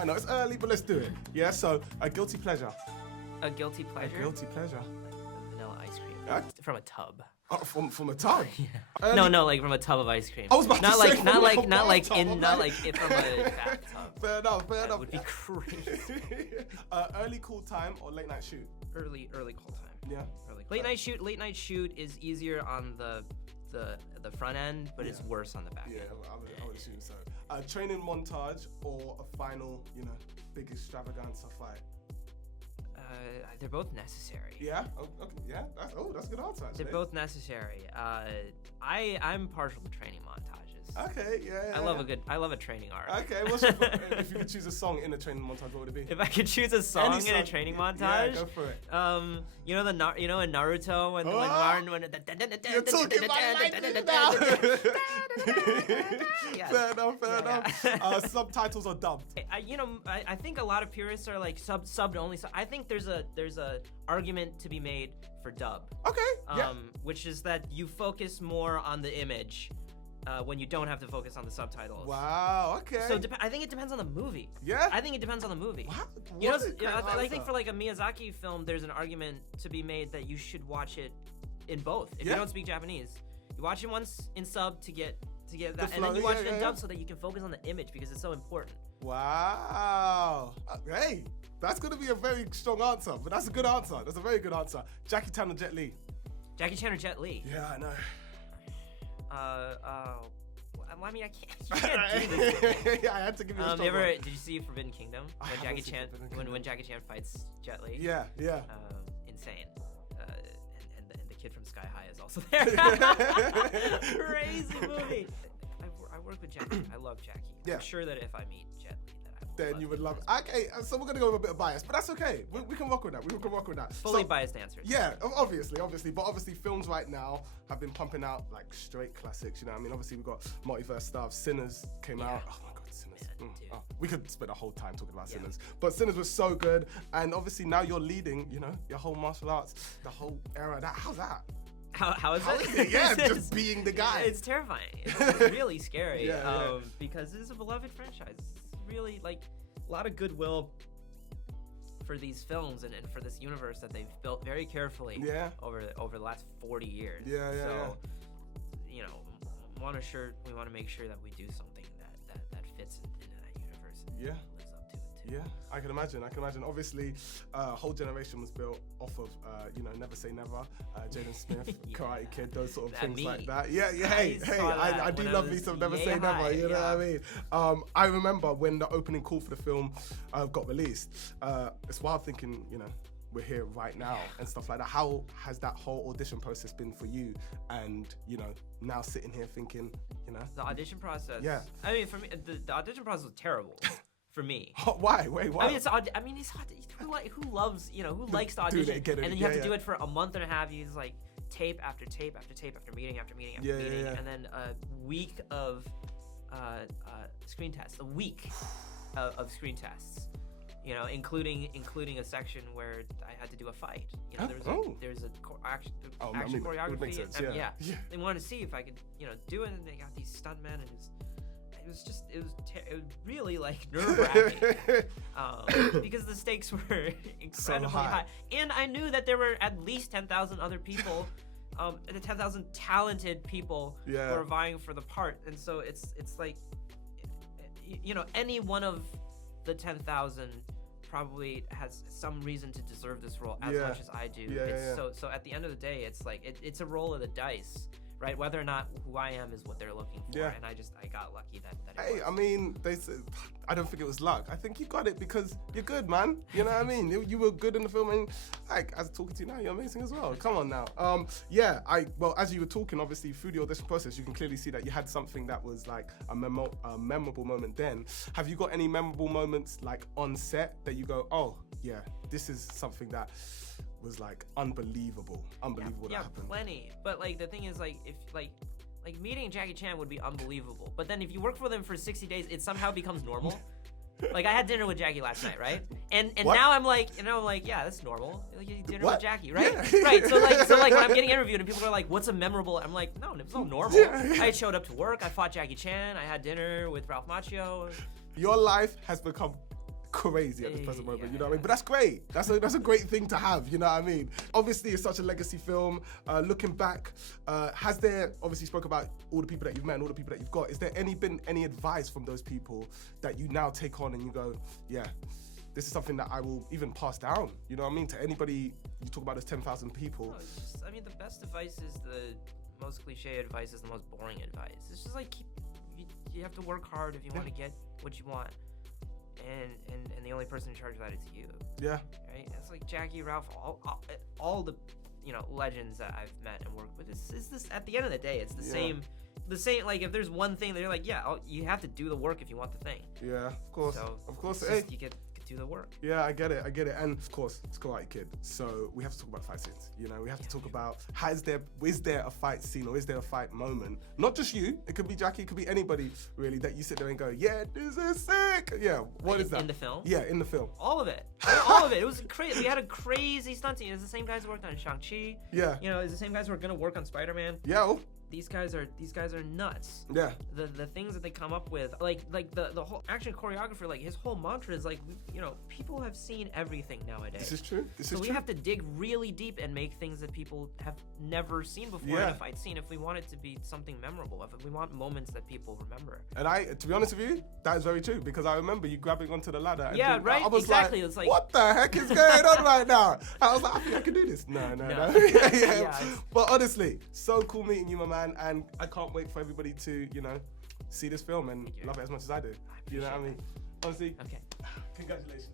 Why not? It's early, but let's do it. Yeah. So a guilty pleasure. A guilty pleasure? A guilty pleasure. Like vanilla ice cream. Yeah. From a tub. Oh, from a tub. Yeah. No, like from a tub of ice cream. I was about not to like, say not like, from a not like bathtub. in, not like it from a bathtub. Fair enough. That would be crazy. Early cool time or late night shoot? Early call time. Yeah. Early. Late night shoot is easier on the front end, but it's worse on the back end. Yeah, I would assume so. Training montage or a final, big extravaganza fight? They're both necessary. Yeah. Okay. Yeah. That's a good answer. Actually. They're both necessary. I'm partial to training montages. Okay. Yeah. I love a training arc. Okay. If you could choose a song in a training montage, what would it be? If I could choose a song in a training montage, yeah, go for it. In Naruto when You're talking my language now. Fair enough. Subtitles or dubbed? I think a lot of purists are like subbed only. So I think there's a argument to be made for dub. Okay. Which is that you focus more on the image. When you don't have to focus on the subtitles. Wow, okay. So I think it depends on the movie. Yeah? I think it depends on the movie. What? I think for like a Miyazaki film, there's an argument to be made that you should watch it in both. If you don't speak Japanese, you watch it once in sub to get that, and then you watch it in dub so that you can focus on the image because it's so important. Wow. Hey, that's going to be a very strong answer, but that's a good answer. That's a very good answer. Jackie Chan or Jet Li? Jackie Chan or Jet Li? Yeah, I know. I mean, I can't do this. I had to give you a strong one. Did you see Forbidden Kingdom? When Jackie Chan fights Jet Li? Yeah. Insane. And the kid from Sky High is also there. Crazy movie. I work with Jackie. I love Jackie. Yeah. I'm sure that if I meet Jet Li, then you would love it. Okay, so we're gonna go with a bit of bias, but that's okay. We can rock with that. We can rock with that. Fully biased answers. Yeah, obviously, but obviously films right now have been pumping out like straight classics. I mean, obviously we've got multiverse stuff. Sinners came out. Oh my God, Sinners. Man, we could spend a whole time talking about Sinners, but Sinners was so good, and obviously now you're leading. Your whole martial arts, the whole era. How's that? How is it? Yeah, just being the guy. It's terrifying. It's really scary. Because it's a beloved franchise. It's really like a lot of goodwill for these films and for this universe that they've built very carefully over the last 40 years. So, we want to make sure that we do something that fits into that universe and lives up to it too. Yeah, I can imagine. Obviously, a whole generation was built off of, Never Say Never, Jaden Smith, Karate Kid, those sort of things like that. Yeah. Hey, I do love me some Never Say Never. You know what I mean? I remember when the opening call for the film got released. It's wild thinking, we're here right now and stuff like that. How has that whole audition process been for you? And now sitting here thinking, the audition process. Yeah. I mean, for me, the audition process was terrible. For me. Why? Wait, why? It's hard. Who loves, who likes to audition? And then you have to do it for a month and a half. You just like tape after tape after tape after meeting after meeting after meeting. And then a week of screen tests. A week of screen tests. Including a section where I had to do a fight. There's action choreography. Makes sense, They wanted to see if I could, do it, and they got these stuntmen, and it was really like nerve-wracking because the stakes were incredibly high, and I knew that there were at least 10,000 other people, 10,000 talented people who are vying for the part, and so it's like, any one of the 10,000 probably has some reason to deserve this role as much as I do. So at the end of the day, it's like it's a roll of the dice. Right, whether or not who I am is what they're looking for, and I got lucky that it was. I mean, I don't think it was luck. I think you got it because you're good, man. You know what I mean? You were good in the film, and as talking to you now, you're amazing as well. Come on now. As you were talking, obviously through the audition process, you can clearly see that you had something that was like a memorable moment. Then, have you got any memorable moments like on set that you go, oh yeah, this is something that was like unbelievable that happened? Plenty. But like the thing is, like if like meeting Jackie Chan would be unbelievable, but then if you work for them for 60 days, it somehow becomes normal. Like I had dinner with Jackie last night, right? And now I'm like, yeah, that's normal. Like you eat dinner with Jackie, right? Yeah. Right. So like when I'm getting interviewed and people are like, what's a memorable? I'm like, no, it's all normal. I showed up to work, I fought Jackie Chan, I had dinner with Ralph Macchio. Your life has become crazy at this present moment, you know what I mean? But that's great. That's a great thing to have, you know what I mean? Obviously, it's such a legacy film. Looking back, has there, obviously spoke about all the people that you've met and all the people that you've got, is there been any advice from those people that you now take on and you go, yeah, this is something that I will even pass down, you know what I mean? To anybody, you talk about those 10,000 people. No, it's just, I mean, the best advice is the most cliche advice is the most boring advice. It's just like, you have to work hard if you want to get what you want. And the only person in charge of that is you. Yeah. Right? It's like Jackie, Ralph, all the, you know, legends that I've met and worked with. Is this, at the end of the day, it's the same, like, if there's one thing that you're like, yeah, you have to do the work if you want the thing. Yeah, of course. So, of course. Just, you get do the work. Yeah, I get it. And of course, it's Karate Kid. So we have to talk about fight scenes. You know, we have to talk about, is there a fight scene or is there a fight moment? Not just you. It could be Jackie. It could be anybody, really, that you sit there and go, yeah, this is sick. Yeah, what is that? In the film? Yeah, in the film. All of it. All of it. It was crazy. We had a crazy stunt team. It's the same guys who worked on Shang-Chi. Yeah. You know, it's the same guys who are going to work on Spider-Man. Yeah. Oh. These guys are nuts. Yeah. The things that they come up with, like the whole action choreographer, like his whole mantra is like, you know, people have seen everything nowadays. This is true. So we have to dig really deep and make things that people have never seen before in a fight scene if we want it to be something memorable, if we want moments that people remember. And to be honest with you, that is very true, because I remember you grabbing onto the ladder. And yeah, right. I was exactly. It's like, what the heck is going on right now? I was like, I think I can do this. No. yeah. But honestly, so cool meeting you, my man, and I can't wait for everybody to, you know, see this film and love it as much as I do. You know what I mean? Honestly, okay. Congratulations.